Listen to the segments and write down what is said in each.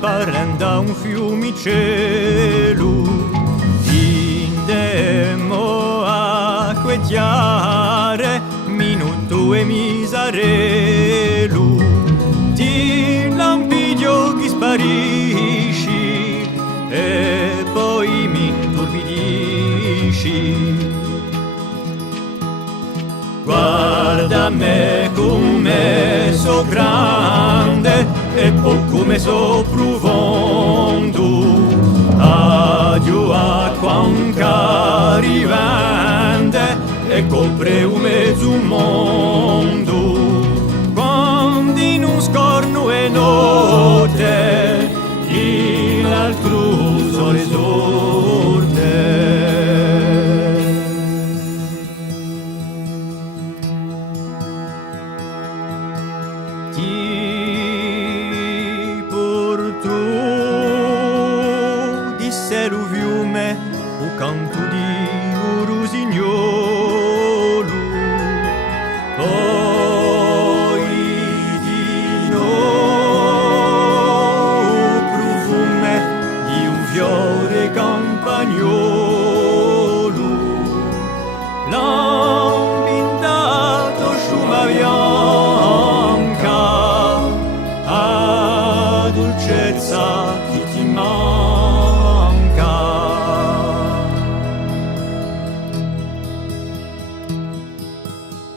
paranda un fiumicelo, indemo acque chiare, minuto e misarelo, ti lampidio che sparisci e poi mi turbidisci. Guarda me come so grande e poi come so profondo, addio acqua anche rivende e copre un mezzo mondo. Quando in un scorno e notte in altro sole sorte. Ti porto disse l'uviume o canto di un rosignolo, poi di no profume di un fiore campagnolo, l'ambindato sciuma bianca, a dolcezza che ti manca.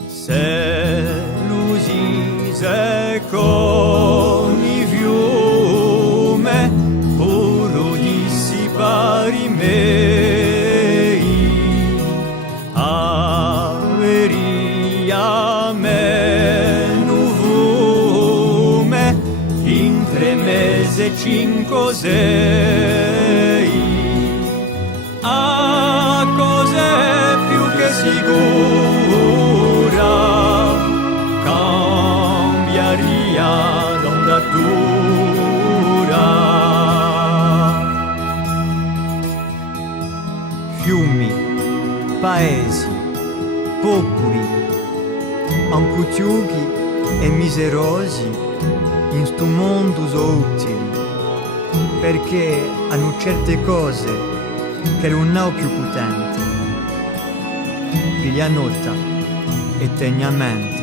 Se l'usise con i fiume, puro dissipari mei, averia me nuvume, in 3 mesi e 5 sei, a cose più che sicura, cambiaria d'ondatura. Fiumi, paesi, popoli, ancuciughi e miserosi in sto mondo so utili, perché hanno certe cose che non hanno più potenti. Piglia nota e tegna a mente.